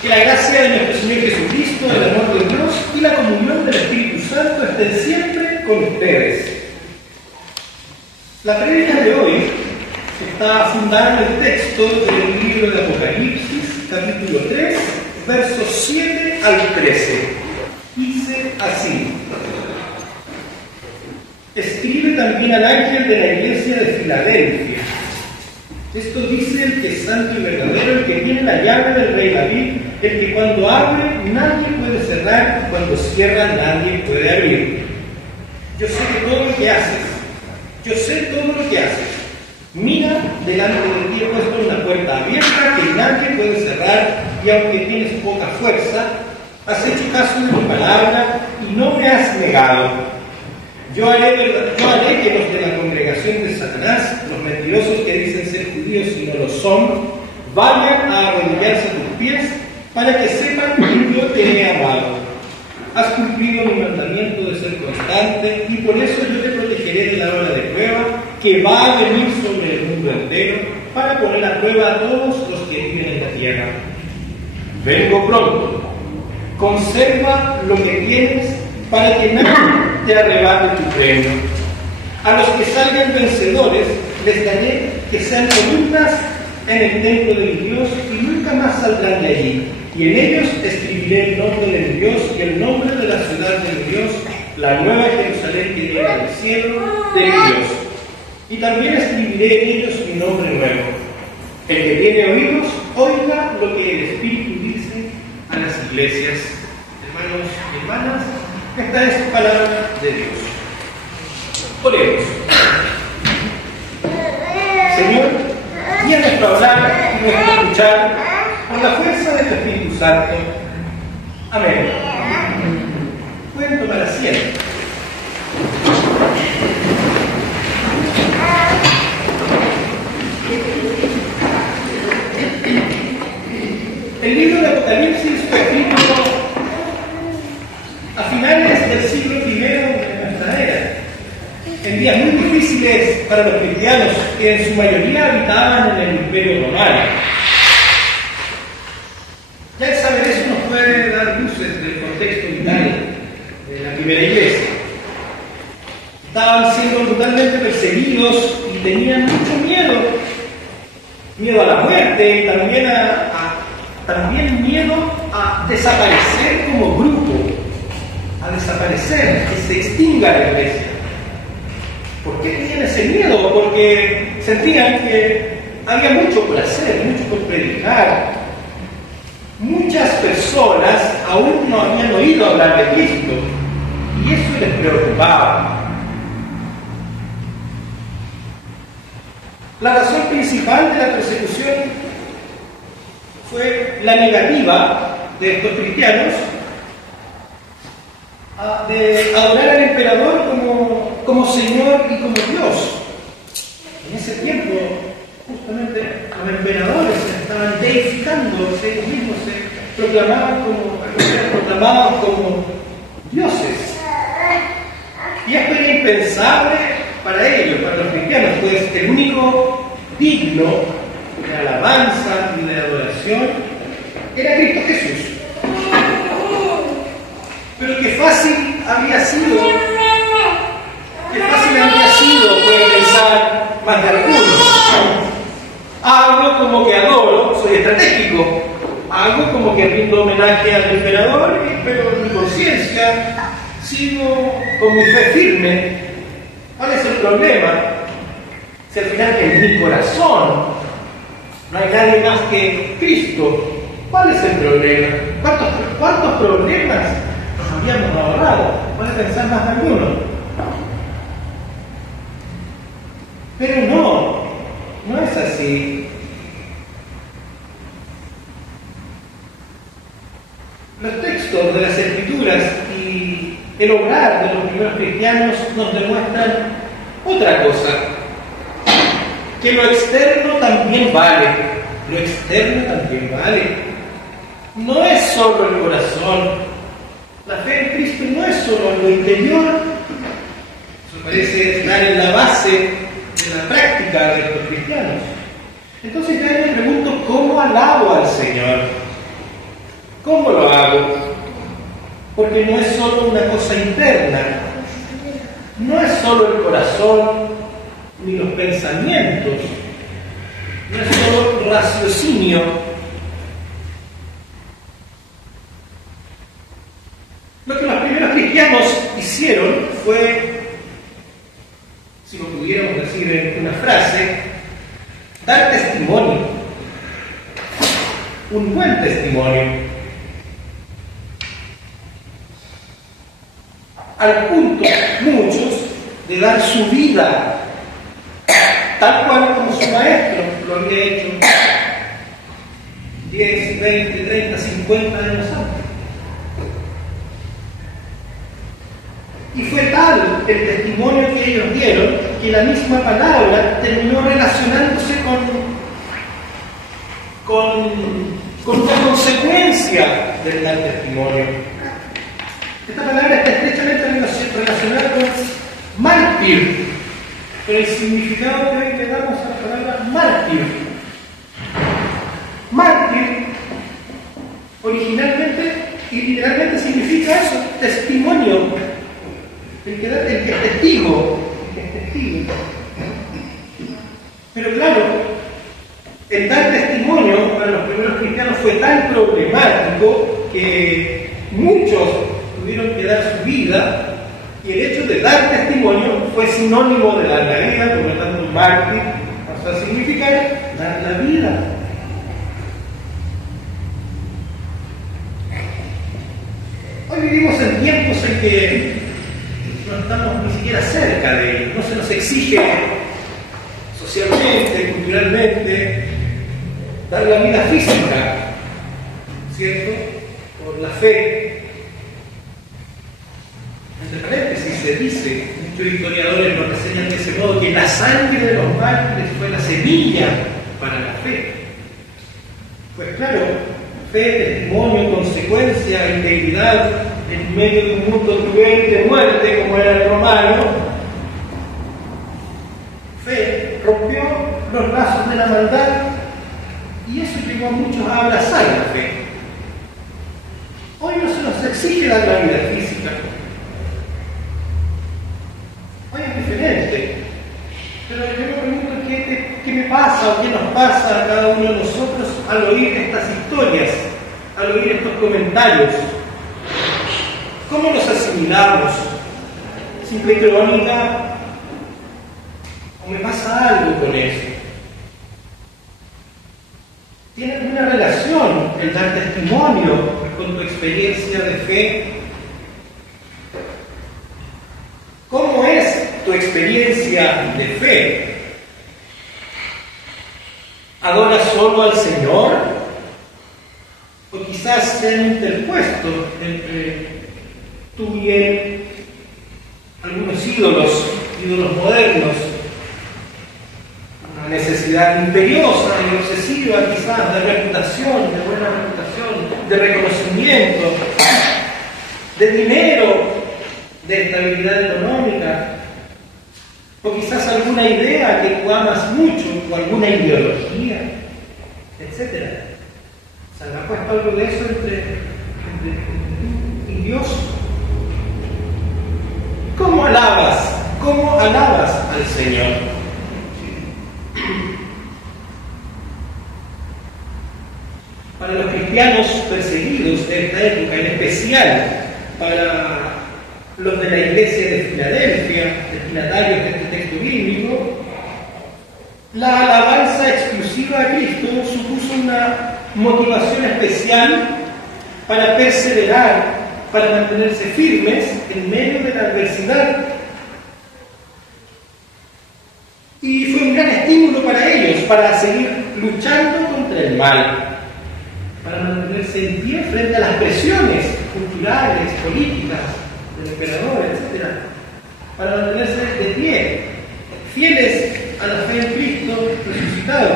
Que la gracia de nuestro Señor Jesucristo, el amor de Dios y la comunión del Espíritu Santo estén siempre con ustedes. La prédica de hoy está fundada en el texto del libro de Apocalipsis, capítulo 3, versos 7 al 13. Dice así: escribe también al ángel de la iglesia de Filadelfia. Esto dice el que es santo y verdadero, el que tiene la llave del rey David, el que cuando abre nadie puede cerrar y cuando cierra nadie puede abrir. Yo sé todo lo que haces. Yo sé todo lo que haces. Mira, delante de ti he puesto una puerta abierta que nadie puede cerrar, y aunque tienes poca fuerza, has hecho caso de mi palabra y no me has negado. Yo haré que los de la congregación de Satanás, los mentirosos que dicen ser judíos y no lo son, vayan a arrodillarse a tus pies para que sepan que yo te he amado. Has cumplido mi mandamiento de ser constante y por eso yo te protegeré de la hora de prueba que va a venir sobre el mundo entero para poner a prueba a todos los que viven en la tierra. Vengo pronto. Conserva lo que tienes para que nadie te arrebate tu premio. A los que salgan vencedores les daré que sean columnas en el templo de mi Dios y nunca más saldrán de allí. Y en ellos escribiré el nombre de mi Dios y el nombre de la ciudad de mi Dios, la nueva Jerusalén que llega del cielo de mi Dios. Y también escribiré en ellos mi nombre nuevo. El que tiene oídos, oiga lo que el Espíritu dice a las iglesias. Hermanos y hermanas, esta es palabra de Dios. Oremos. Señor, guía nuestro hablar y nuestro escuchar por la fuerza de tu Espíritu Santo. Amén. Pueden tomar asiento. El libro de Apocalipsis fue escrito a finales del siglo I de nuestra era, en días muy difíciles para los cristianos que en su mayoría habitaban en el Imperio Romano. Ya el saber eso nos puede dar luces del contexto vital de la primera iglesia. Estaban siendo brutalmente perseguidos y tenían mucho miedo a la muerte y también miedo a desaparecer como grupo, a desaparecer, que se extinga la iglesia. ¿Por qué tenían ese miedo? Porque sentían que había mucho por hacer, mucho por predicar. Muchas personas aún no habían oído hablar de Cristo y eso les preocupaba. La razón principal de la persecución fue la negativa de estos cristianos de adorar al emperador como Señor y como Dios. En ese tiempo, justamente, los emperadores se estaban deificando, ellos mismos se proclamaban como dioses. Y esto era impensable para ellos, para los cristianos, pues el único digno de alabanza y de adoración era Cristo Jesús. Pero qué fácil había sido, puede pensar más de algunos. Hago como que adoro, soy estratégico. Hago como que rindo homenaje al emperador, pero en mi conciencia sigo con mi fe firme. ¿Cuál es el problema? Si al final en mi corazón no hay nadie más que Cristo, ¿cuál es el problema? ¿Cuántos problemas nos habíamos ahorrado? Puede pensar más de alguno. Pero no es así. Los textos de las Escrituras y el obrar de los primeros cristianos nos demuestran otra cosa, que lo externo también vale. Lo externo también vale. No es solo el corazón. La fe en Cristo no es solo en lo interior. Eso parece estar en la base de la práctica de los cristianos. Entonces ya me pregunto, ¿cómo alabo al Señor? ¿Cómo lo hago? Porque no es solo una cosa interna, no es solo el corazón ni los pensamientos, no es solo raciocinio. Lo que los primeros cristianos hicieron fue, si lo pudiéramos decir en una frase, dar testimonio, un buen testimonio, al punto, muchos, de dar su vida, tal cual como su maestro lo había hecho 10, 20, 30, 50 años antes. Y fue tal el testimonio que ellos dieron que la misma palabra terminó relacionándose con una consecuencia del tal testimonio. Esta palabra está estrechamente relacionada con mártir, con el significado que hoy le damos a la palabra mártir. Mártir originalmente y literalmente significa eso, testimonio. El que es testigo. Pero claro, el dar testimonio para los primeros cristianos fue tan problemático que muchos tuvieron que dar su vida, y el hecho de dar testimonio fue sinónimo de dar la vida. Por lo tanto, mártir pasó a significar dar la vida. Hoy vivimos en tiempos en que no estamos ni siquiera cerca de ello, no se nos exige socialmente, culturalmente, dar la vida física, ¿cierto? Por la fe. Entre paréntesis se dice, muchos historiadores lo reseñan de ese modo, que la sangre de los mártires fue la semilla para la fe. Pues claro, fe, testimonio, consecuencia, integridad, en medio de un mundo cruel de muerte como era el romano. Fe rompió los lazos de la maldad y eso llevó a muchos a abrazar la fe. Hoy no se nos exige dar la vida física. Hoy es diferente. Pero yo me pregunto qué me pasa o qué nos pasa a cada uno de nosotros al oír estas historias, al oír estos comentarios. ¿Cómo nos asimilamos? ¿Simple crónica? ¿O me pasa algo con eso? ¿Tiene alguna relación el dar testimonio con tu experiencia de fe? ¿Cómo es tu experiencia de fe? ¿Adoras solo al Señor? ¿O quizás se han interpuesto entre tú y Él algunos ídolos modernos? Una necesidad imperiosa y obsesiva quizás de reputación, de buena reputación, de reconocimiento, de dinero, de estabilidad económica, o quizás alguna idea que tú amas mucho, o alguna ideología, etc. ¿Se habrá puesto algo de eso entre tú y Dios? ¿Cómo alabas al Señor? Para los cristianos perseguidos de esta época, en especial para los de la iglesia de Filadelfia, destinatarios de este texto bíblico, la alabanza exclusiva a Cristo supuso una motivación especial para perseverar, para mantenerse firmes en medio de la adversidad. Y fue un gran estímulo para ellos, para seguir luchando contra el mal, para mantenerse en pie frente a las presiones culturales, políticas, del emperador, etc. Para mantenerse de pie, fieles a la fe en Cristo resucitado.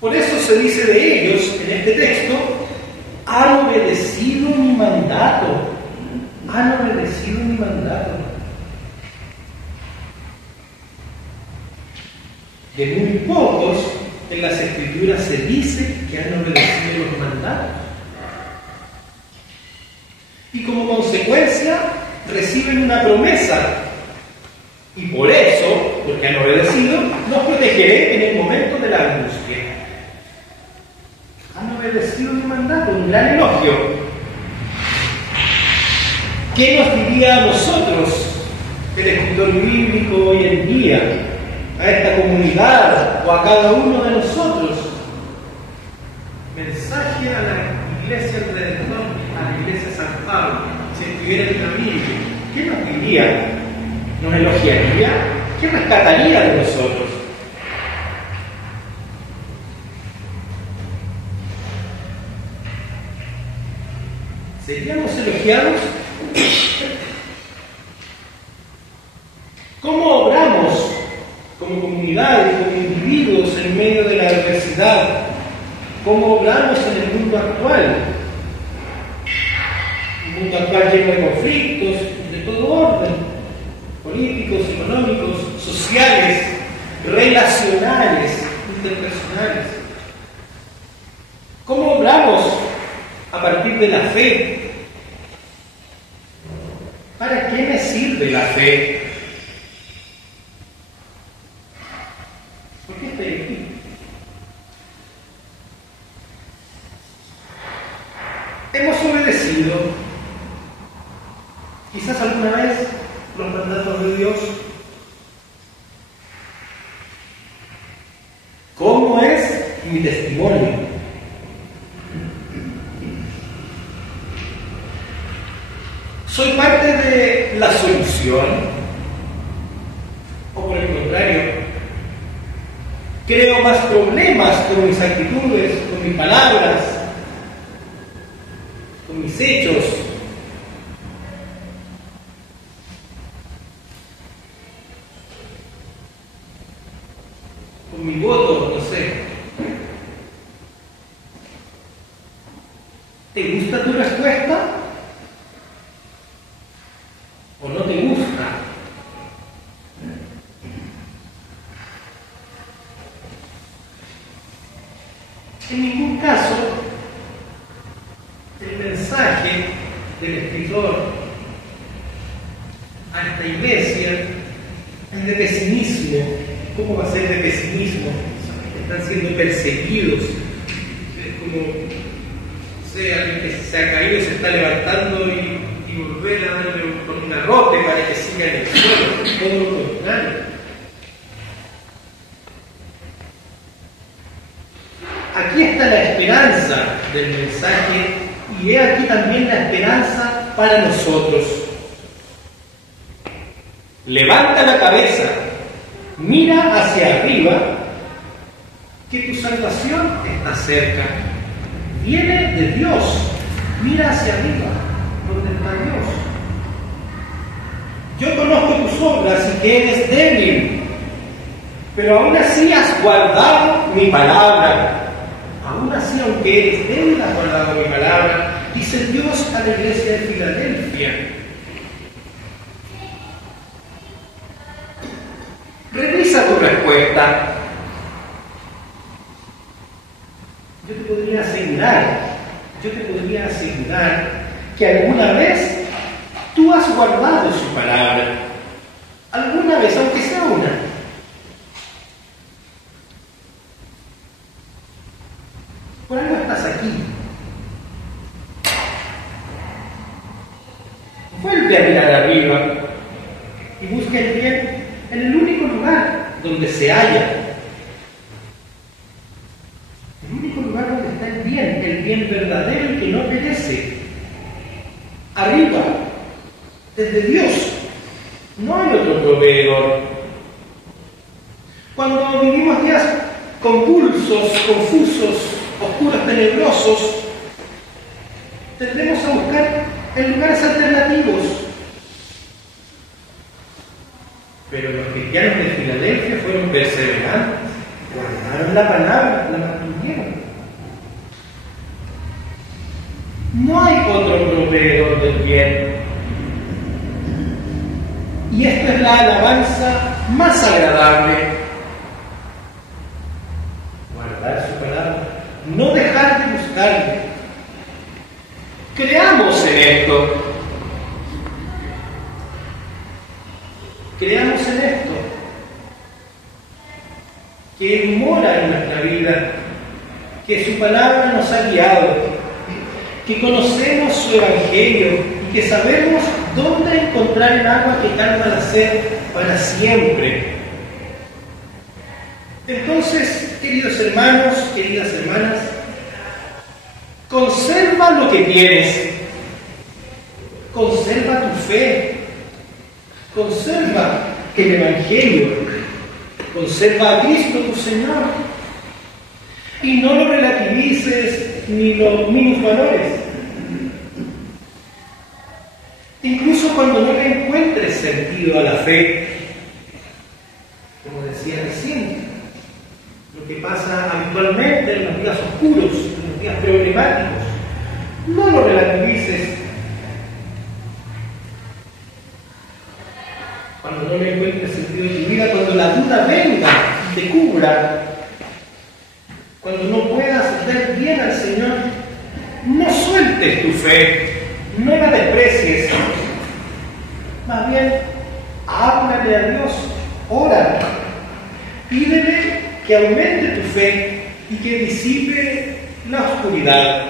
Por eso se dice de ellos en este texto: han obedecido mi mandato. Han obedecido mi mandato. De muy pocos en las Escrituras se dice que han obedecido los mandatos. Y como consecuencia reciben una promesa. Y por eso, porque han obedecido, los protegeré en el momento de la angustia. Han obedecido mi mandato, un gran elogio. ¿Qué nos diría a nosotros el escritor bíblico hoy en día, a esta comunidad o a cada uno de nosotros? Mensaje a la iglesia del Redentor, a la iglesia de San Pablo, si estuviera en la Biblia, ¿qué nos diría? ¿Nos elogiaría? ¿Qué rescataría de nosotros? ¿Seríamos elogiados? ¿Cómo obramos como comunidad y como individuos en medio de la adversidad? ¿Cómo obramos en el mundo actual? Un mundo actual lleno de conflictos, de todo orden, políticos, económicos, sociales, relacionales, interpersonales. ¿Cómo obramos a partir de la fe? ¿Para qué me sirve la fe? ¿Por qué estoy aquí? Hemos obedecido, quizás alguna vez, los mandatos de Dios. ¿Cómo es mi testimonio? ¿Soy parte de la solución? ¿O por el contrario, creo más problemas con mis actitudes, con mis palabras, con mis hechos? Con mi voto, no sé. ¿Te gusta tu respuesta? ¿O no te gusta? En ningún caso, el mensaje del escritor a esta iglesia es de pesimismo. ¿Cómo va a ser de pesimismo? Están siendo perseguidos. Es como, no sé, alguien que se ha caído, se está levantando y volver a darle con un garrote para que siga en el suelo. Todo lo contrario. Aquí está la esperanza del mensaje y he aquí también la esperanza para nosotros. Levanta la cabeza. Mira hacia arriba, que tu salvación está cerca. Viene de Dios. Mira hacia arriba, donde está Dios. Yo conozco tus obras y que eres débil, pero aún así has guardado mi palabra. Aún así, aunque eres débil, has guardado mi palabra. Dice Dios a la iglesia de Filadelfia. Revisa tu respuesta. Yo te podría asegurar que alguna vez tú has guardado su palabra. Alguna vez, aunque sea una. Por algo estás aquí. Vuelve a mirar arriba y busca el bien en el único lugar donde se halla. El único lugar donde está el bien verdadero y que no perece. Arriba, desde Dios. No hay otro proveedor. Cuando vivimos días convulsos, confusos, oscuros, tenebrosos, tendremos a buscar en lugares alternativos. Pero los cristianos de Filadelfia fueron perseverantes, guardaron la palabra, la mantuvieron. No hay otro proveedor del bien. Y esta es la alabanza más agradable. buscarle. Creamos en esto. Creamos en esto. Que Él mora en nuestra vida, que su palabra nos ha guiado, que conocemos su evangelio y que sabemos dónde encontrar el agua que calma la sed para siempre. Entonces, queridos hermanos, queridas hermanas, conserva lo que tienes, conserva tu fe, conserva el evangelio, conserva a Cristo tu Señor y no lo relativices ni lo minusvalores. Incluso cuando no le encuentres sentido a la fe, como decía recién, lo que pasa habitualmente en los días oscuros, en los días problemáticos, no lo relativices. Cuando no le encuentres sentido a tu vida, cuando la duda venga y te cubra, cuando no puedas ver bien al Señor, no sueltes tu fe, no la desprecies. Más bien, háblale a Dios, ora, pídele que aumente tu fe y que disipe la oscuridad.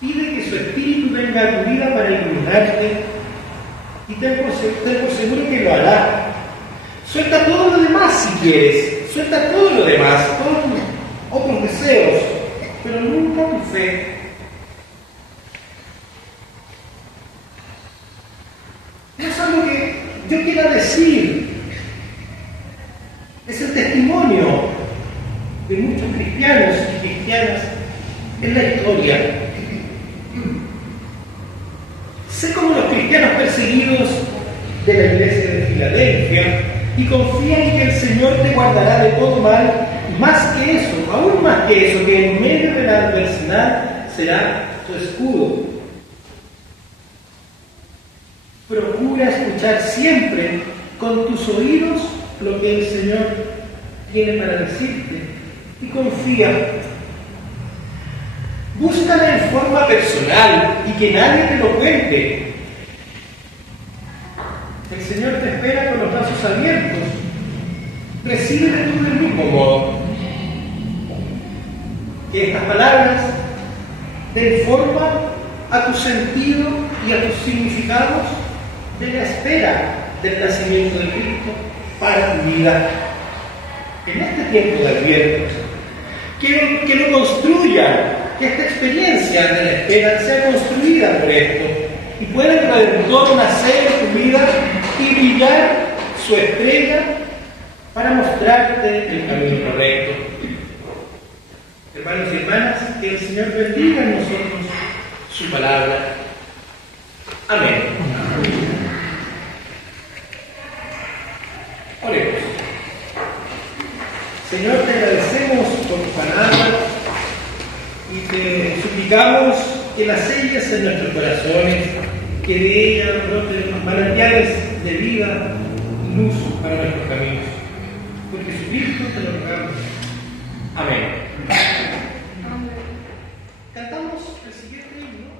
Pide que su Espíritu venga a tu vida para iluminarte y ten por seguro que lo hará. Suelta todo lo demás si quieres, suelta todo lo demás, todos tus otros deseos, pero nunca tu fe. No es algo que yo quiera decir, es el testimonio de muchos cristianos y cristianas en la historia. Sé como los cristianos perseguidos de la iglesia de Filadelfia y confía en que el Señor te guardará de todo mal, más que eso, aún más que eso, que en medio de la adversidad será tu escudo. Procura escuchar siempre con tus oídos lo que el Señor tiene para decirte y confía. Búscala en forma personal y que nadie te lo cuente. El Señor te espera con los brazos abiertos. Recíbele tú del mismo modo. Que estas palabras den forma a tu sentido y a tus significados de la espera del nacimiento de Cristo para tu vida en este tiempo de Adviento. Que lo construya, que esta experiencia de la espera sea construida por esto y pueda el Redentor nacer en tu vida y brillar su estrella para mostrarte el camino correcto. Hermanos y hermanas, que el Señor bendiga en nosotros su palabra. Amén. Oremos. Señor, te agradecemos por tu palabra y te suplicamos que la selles en nuestros corazones, que de ella broten manantiales de vida y luz para nuestros caminos. Por Jesucristo te lo rogamos. Amén. Cantamos el siguiente himno.